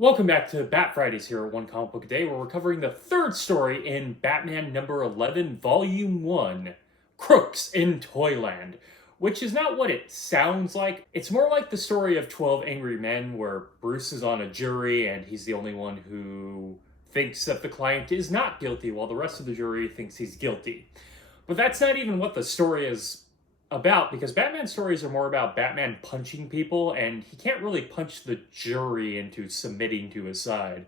Welcome back to Bat Fridays here at One Comic Book a Day, where we're covering the third story in Batman number 11, Volume 1, Crooks in Toyland, which is not what it sounds like. It's more like the story of 12 Angry Men, where Bruce is on a jury and he's the only one who thinks that the client is not guilty, while the rest of the jury thinks he's guilty. But that's not even what the story is about, because Batman stories are more about Batman punching people, and he can't really punch the jury into submitting to his side.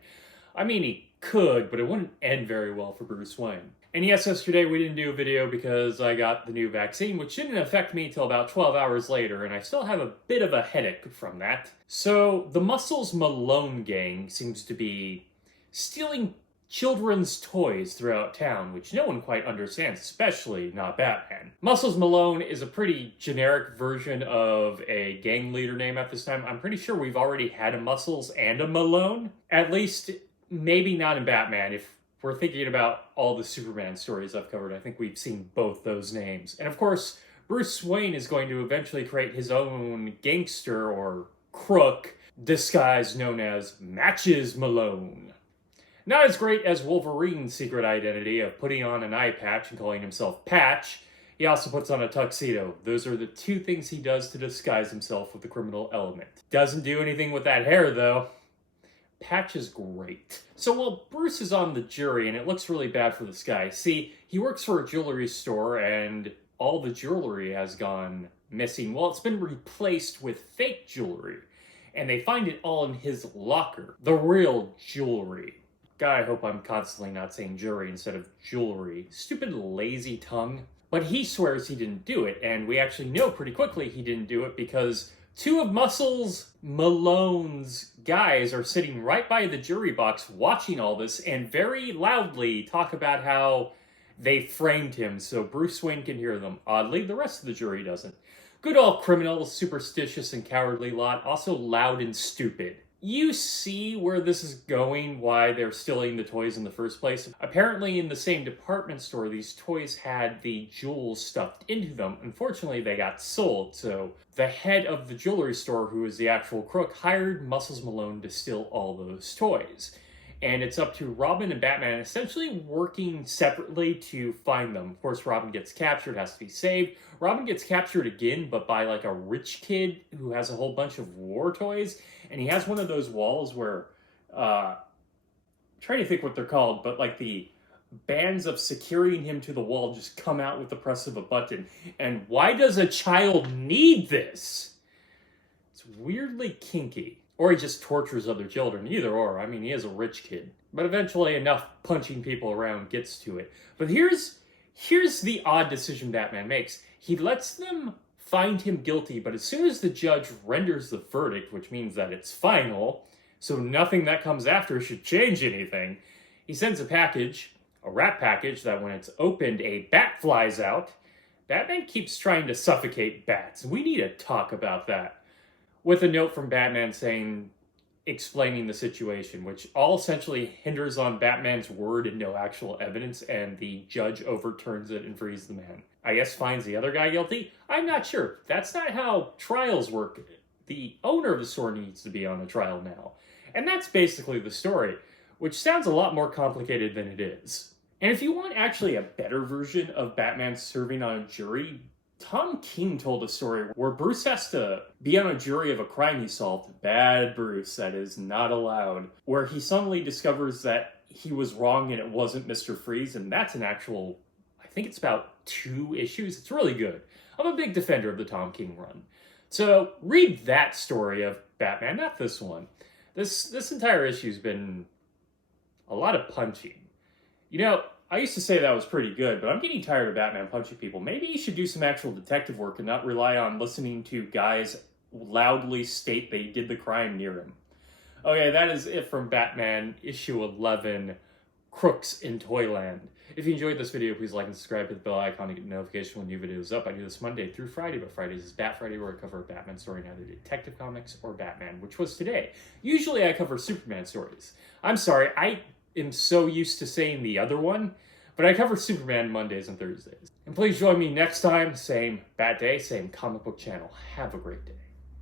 I mean, he could, but it wouldn't end very well for Bruce Wayne. And yes, yesterday we didn't do a video because I got the new vaccine, which didn't affect me till about 12 hours later, and I still have a bit of a headache from that. So, the Muscles Malone gang seems to be stealing children's toys throughout town, which no one quite understands, especially not Batman. Muscles Malone is a pretty generic version of a gang leader name at this time. I'm pretty sure we've already had a Muscles and a Malone. At least, maybe not in Batman. If we're thinking about all the Superman stories I've covered, I think we've seen both those names. And of course, Bruce Wayne is going to eventually create his own gangster or crook disguise known as Matches Malone. Not as great as Wolverine's secret identity of putting on an eye patch and calling himself Patch. He also puts on a tuxedo. Those are the two things he does to disguise himself with the criminal element. Doesn't do anything with that hair, though. Patch is great. So while Bruce is on the jury, and it looks really bad for this guy, see, he works for a jewelry store, and all the jewelry has gone missing. Well, it's been replaced with fake jewelry, and they find it all in his locker. The real jewelry. God, I hope I'm constantly not saying jury instead of jewelry. Stupid lazy tongue. But he swears he didn't do it, and we actually know pretty quickly he didn't do it because two of Muscles Malone's guys are sitting right by the jury box watching all this and very loudly talk about how they framed him so Bruce Wayne can hear them. Oddly, the rest of the jury doesn't. Good old criminal, superstitious and cowardly lot, also loud and stupid. You see where this is going, why they're stealing the toys in the first place. Apparently in the same department store, these toys had the jewels stuffed into them. Unfortunately, they got sold, so the head of the jewelry store, who is the actual crook, hired Muscles Malone to steal all those toys. And it's up to Robin and Batman essentially working separately to find them. Of course, Robin gets captured, has to be saved. Robin gets captured again, but by like a rich kid who has a whole bunch of war toys. And he has one of those walls where, I'm trying to think what they're called, but like the bands of securing him to the wall just come out with the press of a button. And why does a child need this? It's weirdly kinky. Or he just tortures other children, either or. I mean, he is a rich kid. But eventually enough punching people around gets to it. But here's the odd decision Batman makes. He lets them find him guilty, but as soon as the judge renders the verdict, which means that it's final, so nothing that comes after should change anything, he sends a package, a wrap package, that when it's opened, a bat flies out. Batman keeps trying to suffocate bats. We need to talk about that. With a note from Batman explaining the situation, which all essentially hinders on Batman's word and no actual evidence, and the judge overturns it and frees the man. I guess finds the other guy guilty? I'm not sure. That's not how trials work. The owner of the store needs to be on a trial now. And that's basically the story, which sounds a lot more complicated than it is. And if you want actually a better version of Batman serving on a jury, Tom King told a story where Bruce has to be on a jury of a crime he solved. Bad Bruce, that is not allowed. Where he suddenly discovers that he was wrong and it wasn't Mr. Freeze, and that's an actual, I think it's about 2 issues. It's really good. I'm a big defender of the Tom King run. So read that story of Batman, not this one. This entire issue's been a lot of punching. You know, I used to say that was pretty good, but I'm getting tired of Batman punching people. Maybe he should do some actual detective work and not rely on listening to guys loudly state they did the crime near him. Okay, that is it from Batman issue 11, Crooks in Toyland. If you enjoyed this video, please like and subscribe, hit the bell icon to get a notification when new videos up. I do this Monday through Friday, but Fridays is Bat Friday, where I cover a Batman story in either Detective Comics or Batman, which was today. Usually I cover Superman stories. I'm sorry, I am so used to saying the other one, but I cover Superman Mondays and Thursdays. And please join me next time, same Bat Day, same comic book channel. Have a great day.